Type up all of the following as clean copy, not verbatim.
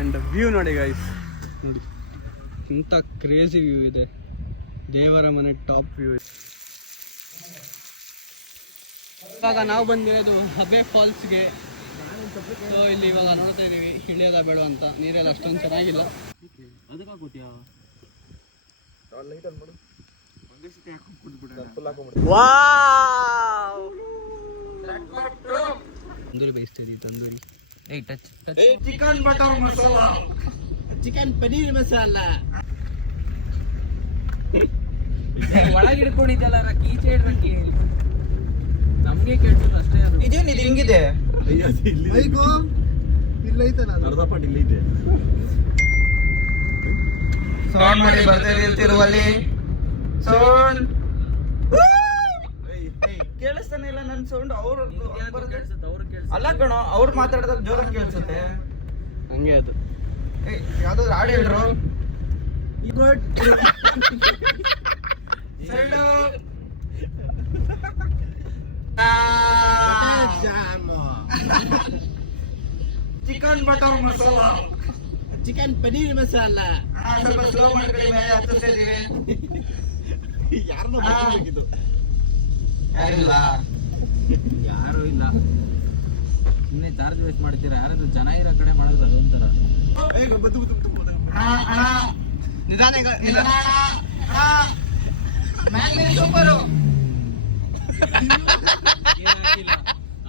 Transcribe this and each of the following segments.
And view ನೋಡಿ guys, ನೋಡಿ ಇಂಥ ಕ್ರೇಜಿ ವ್ಯೂ ಇದೆ. ದೇವರ ಮನೆ ಟಾಪ್ ವ್ಯೂ ಇದೆ. ಇವಾಗ ನಾವು ಬಂದಿರೋದು ಹಬೆ ಫಾಲ್ಸ್ಗೆ. ಸೊ ಇಲ್ಲಿ ಇವಾಗ ನೋಡ್ತಾ ಇದೀವಿ ಇಳಿಯೋದ ಬೇಡ ಅಂತ. ನೀರೆಲ್ಲ ಅಷ್ಟೊಂದು ಚೆನ್ನಾಗಿಲ್ಲ. ತಂದೂರಿ ಬೇಯಿಸ್ತಾ ಇದೀವಿ. Tandoori chicken butter masala, chicken paneer masala ಒಳಗಿಡ್ಕೊಂಡಿದ್ದಲ್ಲ ಕೀಚೆ ಇಡ್ಬೇಕು. ನಮ್ಗೆ ಕೇಳ್ತದ ಅಷ್ಟೇ. ಇದೇನಿದೆ ಹಿಂಗಿದೆ ಸೌಂಡ್ ಮಾಡಿ ಬರ್ತಾ ಇರ್ತಿರುವಲ್ಲಿ ಸೌಂಡ್ ಕೇಳಿಸ್ತಾನೆ ಇಲ್ಲ ನನ್ನ ಸೌಂಡ್. ಅವ್ರು ಅಲ್ಲ ಕಣೋ, ಅವ್ರು ಮಾತಾಡಿದಾಗ ಜೋರಾಗಿ ಕೇಳಿಸುತ್ತೆ. ಹಂಗೆ ಅದು. ಯಾವ್ದಾದ್ರು ಹಾಡು ಹೇಳ್ರು. Chicken butter masala, chicken paneer masala. ಸ್ವಲ್ಪ ಸ್ಲೋ ಮಾಡ್ಕೊಳ್ಳಿ, ಮೇಲೆ ಹತ್ತಿಸ್ತಾ ಇದೀವಿ. ಯಾರನ್ನ ಬೇಕಿತ್ತು? ಯಾರಿಲ್ಲ, ಯಾರು ಇಲ್ಲ. ಸುಮ್ಮನೆ ಚಾರ್ಜ್ ವೇಸ್ಟ್ ಮಾಡ್ತೀರಾ. ಯಾರಾದ್ರೂ ಜನ ಇರೋ ಕಡೆ ಮಾಡೋದು ಅದೊಂಥರ. ನಿಧಾನ ಸೂಪರು.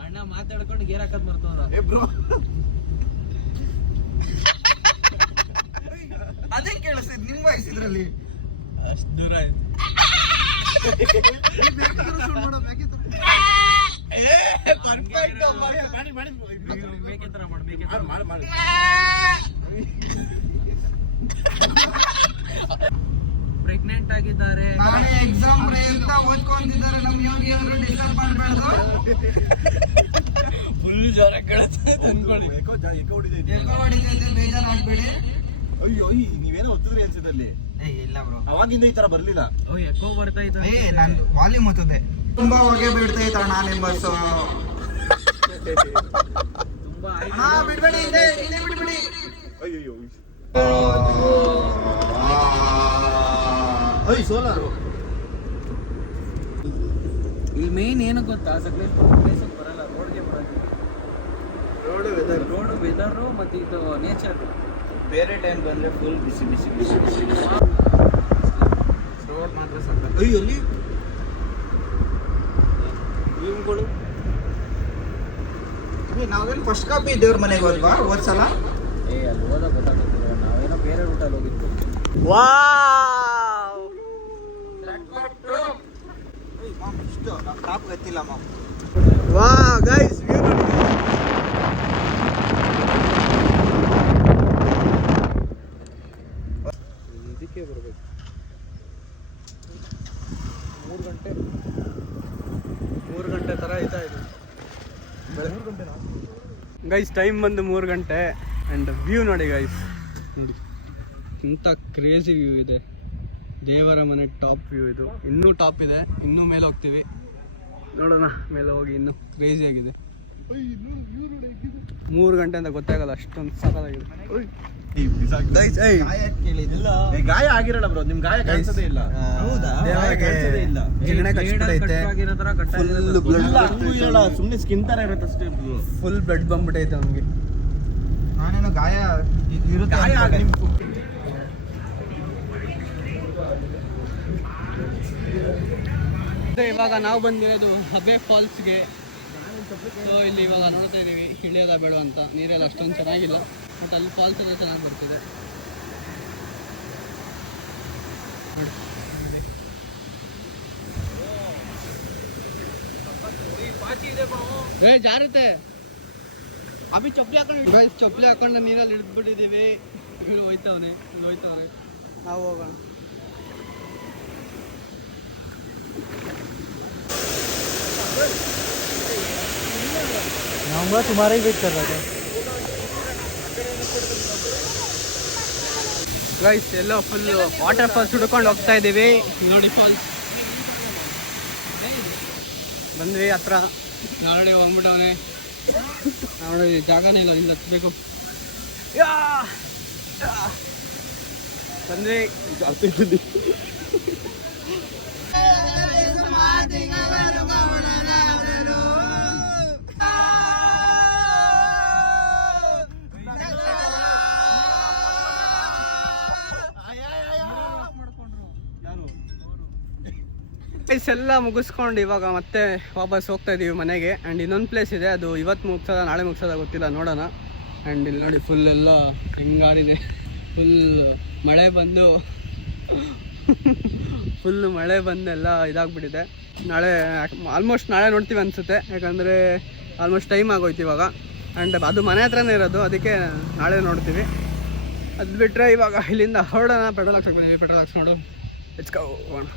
ಅಣ್ಣ ಮಾತಾಡ್ಕೊಂಡು ಗೇರ್ ಹಾಕದ್ ಮರ್ತೋದ. ಅದೇ ಕೇಳಿಸ್ತಿದ್ ನಿಮ್ ವಾಯ್ಸ್ ಇದ್ರಲ್ಲಿ. ಅಷ್ಟು ದೂರ ಆಯ್ತು. ಪ್ರೆಗ್ನೆಂಟ್ ಆಗಿದ್ದಾರೆ. ನಾಳೆ ಎಕ್ಸಾಮ್ ಪ್ರಯುಕ್ತ ಓದ್ಕೊಂತಿದ್ದಾರೆ. ನಮ್ ಯೋಗಿ ಅವರು ಡಿಸ್ಟರ್ಬ್ ಮಾಡಬಾರ್ದು. ಫುಲ್ ಜ್ವರ ಕೇಳುತ್ತೆ ಅನ್ಕೊಳ್ಳಿ. ಬೇಜಾರಾಗ್ಬೇಡಿ. ಅಯ್ಯೋ ನೀವೇನೋ ಒತ್ತಿದ್ರಿ ಅನ್ಸಿದಲ್ಲಿ. ಇಲ್ಲ ಬ್ರೋ, ಅವಾಗಿಂದ ಈ ತರ ಬರ್ಲಿಲ್ಲ. ಎಕೋ ಬರ್ತಾ ಇತ್ತು. ನಾನು ವಾಲ್ಯೂಮ್ ಒತ್ತಿದೆ. ತುಂಬಾ ಹೊಗೆ ಬೀಳ್ತಾ ಇತ್ತು ಅಣ್ಣ ನಿಮ್ಮ ಬಸ್ಸು. ತುಂಬಾ ಬಿಡ್ಬೇಡಿ, ಇದೆ ಬಿಡ್ಬೇಡಿ. ಅಯ್ಯೋ ಸೋಲಾರು. ಇಲ್ಲಿ ಮೇನ್ ಏನು ಗೊತ್ತಾ, ಸಕಲೇಶ್ಪುರ ಪ್ಲೇಸಿಗೆ ಬರಲ್ಲ, ರೋಡ್ಗೆ ಬರೋದು. ರೋಡ್ ವೆದರು ಮತ್ತು ಇದು ನೇಚರ್. ಬೇರೆ ಟೈಮ್ ಬಂದ್ರೆ ಫುಲ್ ಬಿಸಿ ಬಿಸಿ ಬಿಸಿ ಬಿಸಿ. ರೋಡ್ ಮಾತ್ರ ಸಕ್ಕ. ಅಯ್ಯೋ ಅಲ್ಲಿ ಇವುಗಳು. ನಾವೇನು ಫಸ್ಟ್ ಕಾಪಿ ದೇವ್ರ ಮನೆಗೆ ಹೋದ್ವಾ ಹೋದ್ಸಲ? ಅಲ್ಲಿ ಹೋದಾಗ ಗೊತ್ತಾಗ್ತದೆ. ನಾವೇನೋ ಬೇರೆ ರೂಟಲ್ಲಿ ಹೋಗಿದ್ವಿ. ಇಷ್ಟು ಟಾಪ್ ಗೊತ್ತಿಲ್ಲ ಮಾಮ್. ಗೈಸ್ ವ್ಯೂ ನೋಡಿ. ಇದಕ್ಕೆ ಬರಬೇಕು. 3 ಗಂಟೆ ಥರ ಆಯ್ತಾ ಇದು. ಗೈಸ್ ಟೈಮ್ ಬಂದು 3 ಗಂಟೆ. ಆ್ಯಂಡ್ ವ್ಯೂ ನೋಡಿ ಗೈಸ್, ನೋಡಿ ಇಂಥ ಕ್ರೇಜಿ ವ್ಯೂ ಇದೆ. ದೇವರ ಮನೆ ಟಾಪ್ ವ್ಯೂ ಇದು. ಇನ್ನೂ ಟಾಪ್ ಇದೆ, ಇನ್ನೂ ಮೇಲೆ ಹೋಗ್ತೀವಿ. ನೋಡೋಣ ಮೇಲೆ ಹೋಗಿ. ಇನ್ನೂ ಕ್ರೇಜಿ ಆಗಿದೆ. 3 ಗಂಟೆ ಅಂತ ಗೊತ್ತಾಗಲ್ಲ, ಅಷ್ಟೊಂದು ಸಾಕಾಗಿದೆ. ಗಾಯ ಆಗಿರಲ್ಲ ಬ್ರೋ, ನಿಮ್ ಗಾಯ ಕಾಣಿಸೋದೇ ಇಲ್ಲ. ಹೌದಾ? ಸುಮ್ನೆ ಸ್ಕಿನ್ ತರ ಇರುತ್ತೆ ಅಷ್ಟೇ. ಫುಲ್ ಬ್ಲಡ್ ಬಂದ್ಬಿಟ್ಟೈತೆ ಅವ್ನಿಗೆ. ನಾನೇನೋ ಗಾಯ ಇರುತ್ತೆ. ಇವಾಗ ನಾವು ಬಂದಿರೋದು ಹಬೆ ಫಾಲ್ಸ್ಗೆ. ಸೊ ಇಲ್ಲಿ ಇವಾಗ ನೋಡ್ತಾ ಇದೀವಿ ಇಳಿಯೋದ ಬೇಡ ಅಂತ. ನೀರೆಲ್ಲ ಅಷ್ಟೊಂದು ಚೆನ್ನಾಗಿಲ್ಲ, ಬಟ್ ಅಲ್ಲಿ ಫಾಲ್ಸ್ ಎಲ್ಲ ಚೆನ್ನಾಗಿ ಬರ್ತಿದೆ. ಜಾರುತ್ತೆ. ಅಭಿ ಚಪ್ಪಲಿ ಹಾಕೊಂಡು ಗೈಸ್, ಚಪ್ಪಲಿ ಹಾಕೊಂಡು ನೀರಲ್ಲಿ ಇಳಿದ್ಬಿಟ್ಟಿದ್ದೀವಿ. ಇವ್ರು ಹೋಯ್ತವ್ರೆ. ನಾವು ಹೋಗೋಣ. तुम्हारा ही वेट कर रहा था ಗೈಸ್. ಎಲ್ಲೋ ಫುಲ್ ವಾಟರ್ ಫಾಲ್ಸ್ ಹುಡ್ಕೊಂಡು ಹೋಗ್ತಾ ಇದ್ದೀವಿ. ನೋಡಿ ಫಾಲ್ಸ್ ಬಂದ್ವಿ ಹತ್ರ. ನೋಡಿ ಬಂದ್ಬಿಟ್ಟವನೆ. ನೋಡಿ ಜಾಗನೇ ಇಲ್ಲ, ಇಲ್ಲಿ ಹತ್ಬೇಕು. ಯಾ ಬಂದ್ವಿ. ಪ್ಲೇಸ್ ಎಲ್ಲ ಮುಗಿಸ್ಕೊಂಡು ಇವಾಗ ಮತ್ತೆ ವಾಪಸ್ ಹೋಗ್ತಾ ಇದೀವಿ ಮನೆಗೆ. ಆ್ಯಂಡ್ ಇನ್ನೊಂದು ಪ್ಲೇಸ್ ಇದೆ, ಅದು ಇವತ್ತು ಮುಗಿಸೋದ ನಾಳೆ ಮುಗಿಸೋದ ಗೊತ್ತಿಲ್ಲ, ನೋಡೋಣ. ಆ್ಯಂಡ್ ಇಲ್ಲಿ ನೋಡಿ ಫುಲ್ ಎಲ್ಲ ಹೆಂಗಾರಿದೆ, ಫುಲ್ ಮಳೆ ಬಂದು ಫುಲ್ಲು ಮಳೆ ಬಂದೆಲ್ಲ ಇದಾಗ್ಬಿಟ್ಟಿದೆ. ನಾಳೆ ಆಲ್ಮೋಸ್ಟ್ ನಾಳೆ ನೋಡ್ತೀವಿ ಅನಿಸುತ್ತೆ, ಯಾಕಂದರೆ ಆಲ್ಮೋಸ್ಟ್ ಟೈಮ್ ಆಗೋಯ್ತು ಇವಾಗ. ಆ್ಯಂಡ್ ಅದು ಮನೆ ಹತ್ರನೇ ಇರೋದು, ಅದಕ್ಕೆ ನಾಳೆ ನೋಡ್ತೀವಿ. ಅದು ಬಿಟ್ಟರೆ ಇವಾಗ ಇಲ್ಲಿಂದ ಹೊರಡೋಣ. ಪೆಟ್ರೋಲ್ ಹಾಕ್ಸ್ಕೊಂಡ್ಬಂದಿವಿ, ಪೆಟ್ರೋಲ್ ಹಾಕ್ಸ್ಕೊಂಡು ಹೋಗೋಣ.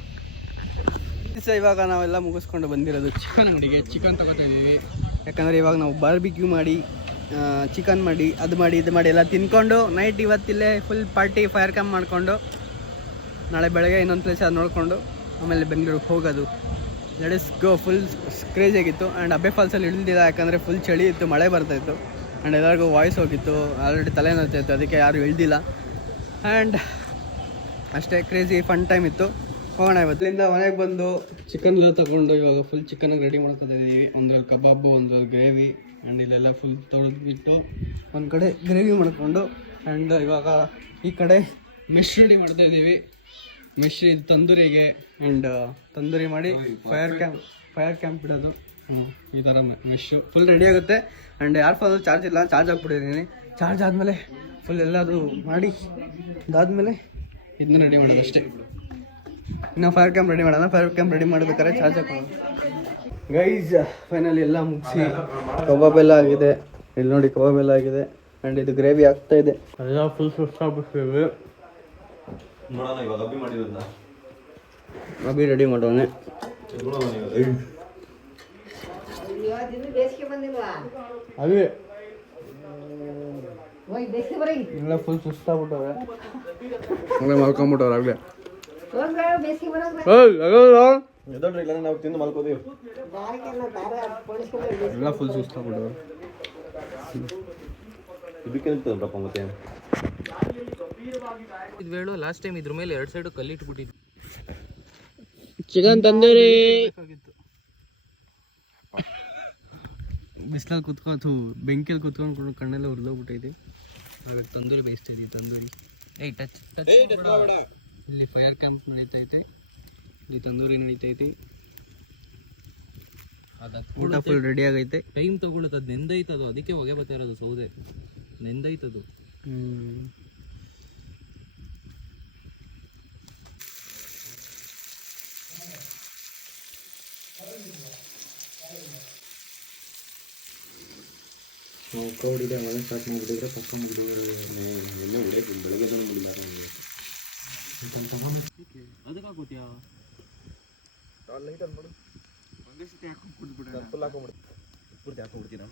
ಇವಾಗ ನಾವೆಲ್ಲ ಮುಗಿಸ್ಕೊಂಡು ಬಂದಿರೋದು ಚಿಕನ್ ಅಂಗಡಿಗೆ. ಚಿಕನ್ ತೊಗೋತಾ ಇದ್ದೀವಿ, ಯಾಕಂದರೆ ಇವಾಗ ನಾವು ಬಾರ್ಬಿಕ್ಯೂ ಮಾಡಿ ಚಿಕನ್ ಮಾಡಿ ಅದು ಮಾಡಿ ಇದು ಮಾಡಿ ಎಲ್ಲ ತಿನ್ಕೊಂಡು ನೈಟ್ ಇವತ್ತಿಲ್ಲೇ ಫುಲ್ ಪಾರ್ಟಿ ಫೈರ್ ಕ್ಯಾಂಪ್ ಮಾಡಿಕೊಂಡು ನಾಳೆ ಬೆಳಗ್ಗೆ ಇನ್ನೊಂದು ಪ್ಲೇಸ್ ಅದು ನೋಡಿಕೊಂಡು ಆಮೇಲೆ ಬೆಂಗಳೂರಿಗೆ ಹೋಗೋದು. ಲೆಟ್ ಇಸ್ ಗೋ. ಫುಲ್ ಕ್ರೇಜ್ ಆಗಿತ್ತು. ಆ್ಯಂಡ್ ಅಬ್ಬೆ ಫಾಲ್ಸಲ್ಲಿ ಇಳಿದಿಲ್ಲ, ಯಾಕಂದರೆ ಫುಲ್ ಚಳಿ ಇತ್ತು, ಮಳೆ ಬರ್ತಾಯಿತ್ತು. ಆ್ಯಂಡ್ ಎಲ್ಲರಿಗೂ ವಾಯ್ಸ್ ಹೋಗಿತ್ತು, ಆಲ್ರೆಡಿ ತಲೆ ನೋಯ್ತಾಯಿತ್ತು, ಅದಕ್ಕೆ ಯಾರು ಇಳ್ದಿಲ್ಲ. ಆ್ಯಂಡ್ ಅಷ್ಟೇ ಕ್ರೇಜಿ ಫನ್ ಟೈಮ್ ಇತ್ತು. ಹೋಗೋಣ. ಇವತ್ತಿಂದ ಮನೆಗೆ ಬಂದು ಚಿಕನ್ ಎಲ್ಲ ತೊಗೊಂಡು ಇವಾಗ ಫುಲ್ ಚಿಕನಾಗಿ ರೆಡಿ ಮಾಡ್ಕೊತಾ ಇದ್ದೀವಿ. ಒಂದ್ರಲ್ಲಿ ಕಬಾಬು, ಒಂದ್ರಲ್ಲಿ ಗ್ರೇವಿ. ಆ್ಯಂಡ್ ಇಲ್ಲೆಲ್ಲ ಫುಲ್ ತೊಳೆದ್ಬಿಟ್ಟು ಒಂದು ಕಡೆ ಗ್ರೇವಿ ಮಾಡಿಕೊಂಡು, ಆ್ಯಂಡ್ ಇವಾಗ ಈ ಕಡೆ ಮೆಶ್ ರೆಡಿ ಮಾಡ್ತಾ ಇದ್ದೀವಿ. ಮೆಶ್ ತಂದೂರಿಗೆ. ಆ್ಯಂಡ್ ತಂದೂರಿ ಮಾಡಿ ಫೈರ್ ಕ್ಯಾಂಪ್ ಇಡೋದು. ಈ ಥರ ಮೆಶ್ಶು ಫುಲ್ ರೆಡಿ ಆಗುತ್ತೆ. ಆ್ಯಂಡ್ ಯಾರು ಫೋನ್ ಚಾರ್ಜ್ ಇಲ್ಲ, ಚಾರ್ಜ್ ಹಾಕ್ಬಿಟ್ಟಿದ್ದೀನಿ. ಚಾರ್ಜ್ ಆದಮೇಲೆ ಫುಲ್ ಎಲ್ಲದು ಮಾಡಿ ಅದಾದಮೇಲೆ ಇದನ್ನ ರೆಡಿ ಮಾಡೋದು ಅಷ್ಟೇ. ಇನ್ನು ಫೈರ್ ಕ್ಯಾಂಪ್ ರೆಡಿ ಮಾಡೋಣ. ಫೈರ್ ಕ್ಯಾಂಪ್ ರೆಡಿ ಮಾಡಬೇಕಾದ್ರೆ ಚಾರ್ಜ್ ಹಾಕೋಣ. ಗೈಸ್ ಫೈನಲಿ ಎಲ್ಲ ಮುಗಿಸಿ ಕಬಾಬ್ ಎಲ್ಲ ಆಗಿದೆ. ಇಲ್ಲಿ ನೋಡಿ ಕಬಾಬ್ ಎಲ್ಲ ಆಗಿದೆ. ಆ್ಯಂಡ್ ಇದು ಗ್ರೇವಿ ಆಗ್ತಾ ಇದೆ. ಎಲ್ಲ ಫುಲ್ ಸುಸ್ತಾಗ್ಬಿಡ್ತೀವಿ. ನೋಡೋಣ ಇವಾಗ ಅಬ್ಬಿ ಮಾಡಿರೋದನ್ನ. ಅಬ್ಬಿ ರೆಡಿ ಮಾಡೋಣ. ಅವಿ ಎಲ್ಲ ಫುಲ್ ಸುಸ್ತಾಗ್ಬಿಟ್ಟವ್ರೆ, ಹಂಗೆ ಮಲ್ಕೊಂಬಿಟ್ಟವ್ರೆ ಆಗಲೇ. ಎದೋಡ್ರಿ ಇಲ್ಲ ನಾವು ತಿಂದು ಮಲ್ಕೋತೀವಿ. ಎಲ್ಲ ಫುಲ್ ಸುಸ್ತಾಗ್ಬಿಟ್ಟವ್ರೆ. ಇದಕ್ಕೆ ನಿಂತಪ್ಪ ಮತ್ತೆ ಇದು ವೇಳು ಲಾಸ್ಟ್ ಟೈಮ್ ಇದ್ರ ಮೇಲೆ 2 ಸೈಡು ಕಲ್ಲಿಟ್ಬಿಟ್ಟಿದ್ವಿ. ಚಿಕನ್ ತಂದೂರಿ ಬಿಸಿಲಲ್ಲಿ ಕುತ್ಕೊಂಡು ಬೆಂಕಿಯಲ್ಲಿ ಕುತ್ಕೊಂಡು ಕಣ್ಣೆಲ್ಲ ಉರಿದೋಗ್ಬಿಟ್ಟೈತಿ. ಹಾಗಾಗಿ ತಂದೂರಿ ಬೇಯಿಸ್ತಾ ಇದೀವಿ. ತಂದೂರಿ ಟಚ್ ಇಲ್ಲಿ ಫೈರ್ ಕ್ಯಾಂಪ್ ನಡೀತೈತೆ, ಇಲ್ಲಿ ತಂದೂರಿ ನಡೀತೈತಿ. ಊಟ ಫುಲ್ ರೆಡಿ ಆಗೈತೆ. ಟೈಮ್ ತಗೊಳುತ್ತೆ, ಅದು ನೆಂದೈತದು, ಅದಕ್ಕೆ ಹೊಗೆ ಬರ್ತಾ ಇರೋದು. ಸೌದೆ ನೆಂದೈತದು. ಕೌಡಿದೆ ಮಳೆ ಸ್ಟಾರ್ಟ್ ಮಾಡಿಬಿಟ್ಟಿದ್ರೆ ಪಕ್ಕ ಮುಗಿದ್ರೆ ಎಣ್ಣೆ ಹೊಡೆಯಕ್ಕೆ ಬೆಳಗ್ಗೆ ಮುಗಿಲ್ಲ ನಮಗೆ. ಅದಕ್ಕೆ ಹಾಕೋತಿಯಾ ಲೈಟ್ ಅಲ್ಲಿ ಮಾಡು. ಒಂದೇ ಸತಿ ಹಾಕೊಂಡು ಕುಡಿದ್ಬಿಡ. ಫುಲ್ ಹಾಕೊಂಡ್ಬಿಡು. ಪೂರ್ತಿ ಹಾಕೊಂಡ್ಬಿಡ್ತೀನಿ.